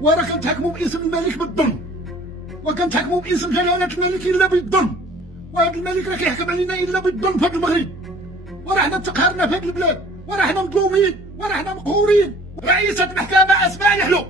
وراه كنتحكموا باسم الملك بالظلم، وكنتحكموا باسم جلالة الملك إلا بالظلم، وهذا الملك راه كيحكم علينا إلا بالظلم في هذا المغرب، وراه حنا تقهرنا في هذه البلاد، وراه حنا مظلومين، وراه حنا مقهورين. رئيسة المحكمة أسماء يحلو،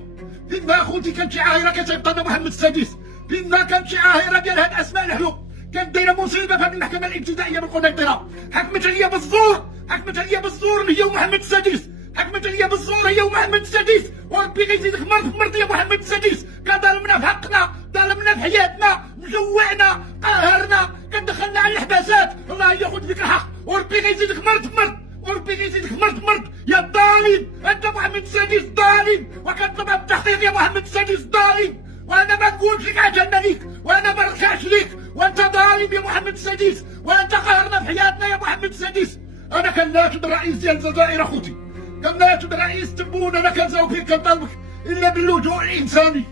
فين ما خوتي كانت شي عاهرة كتعطينا محمد السادس، فين ما كانت شي عاهرة ديال هاد أسماء يحلو كانت دايرة مصيبة في هذه المحكمة الابتدائية بالقنيطرة، حكمت عليا بالزور، حكمت عليا بالزور هي ومحمد السادس، حكمت عليا بالزور هي ومحمد السادس، وربي غيزيدك مرض يا محمد السادس، كظلمنا في حقنا، ظلمنا في حياتنا، مجوعنا، قهرنا، كدخلنا على الحباسات، الله ياخذ فيك الحق، وربي غيزيدك مرض، وربي غيزيدك مرض، يا ظالم، انت محمد السادس ظالم، وكنطلب التحقيق يا محمد السادس ظالم، وانا ما نقولش لك عجلنا ليك، وانا ما نرجعش ليك، وانت ظالم يا محمد السادس، وانت قهرنا في حياتنا يا محمد السادس. انا كنناشد الرئيس ديال الجزائر اخوتي، كنناشد الرئيس تبون، انا كنزاو فيك، كنطالبك الا باللجوء الانساني،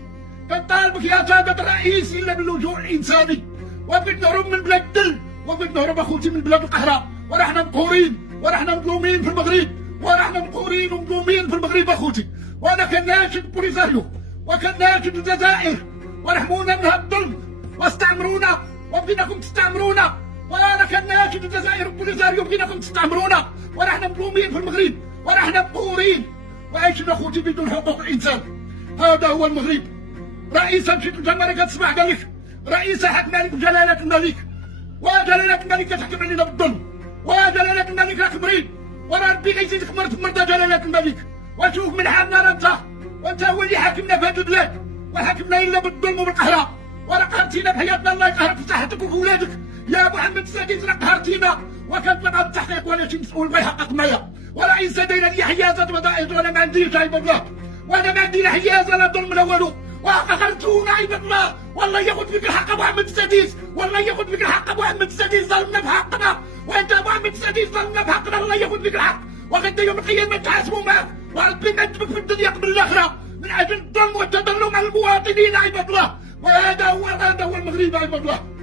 كنطالبك يا سادة الرئيس الا باللجوء الانساني، وبغيت نهرب من بلاد الدل، وبغيت نهرب اخوتي من بلاد القهرة، وراه حنا مقهورين، وراه حنا مظلومين في المغرب، وراه حنا مقهورين ومظلومين في المغرب اخوتي، وانا كنناشد بوليساريو وكنناشد الجزائر، ورحمونا من هذا الظلم، واستعمرونا وبغيناكم تستعمرونا، وانا كنناشد الجزائر وبوليساريو بغيناكم تستعمرونا، وراه حنا مظلومين في المغرب، وراه حنا مقهورين وعايشين اخوتي بدون حقوق الانسان. هذا هو المغرب. رئيسة مشيت للجمهورية كتسمع قال لك رئيسة حكم عليك بجلالة الملك، وجلالة الملك كتحكم علينا بالظلم، وجلالة الملك راك مريض، وراه ربي غيزيدك مرض جلالة الملك، وشوف من حالنا راه وانت هو اللي حاكمنا في هذه البلاد، وحاكمنا الا بالظلم وبالقهرة، وراه قهرتينا في حياتنا، الله يقهرك في صحتك وفي ولادك يا محمد السادس، راه قهرتينا، وكنطلب التحقيق ولا شي مسؤول ما يحقق معايا، ورئيسة دايره لي حيازات وضائط، وانا ما عنديش عيب الله، وانا ما عندي لا حيازه لا ظلم لا والو، وقهرتونا عباد الله، والله ياخذ فيك الحق ابو محمد السادس، والله ياخذ فيك الحق ابو محمد السادس، ظلمنا في حقنا، وانت ابو محمد السادس ظلمنا في حقنا، الله ياخذ فيك الحق، وغدا يوم القيامه تحاسبوا معك، وربي معذبك في الدنيا قبل الاخره من اجل الظلم والتظلم على المواطنين عباد الله، وهذا هو المغرب عباد الله.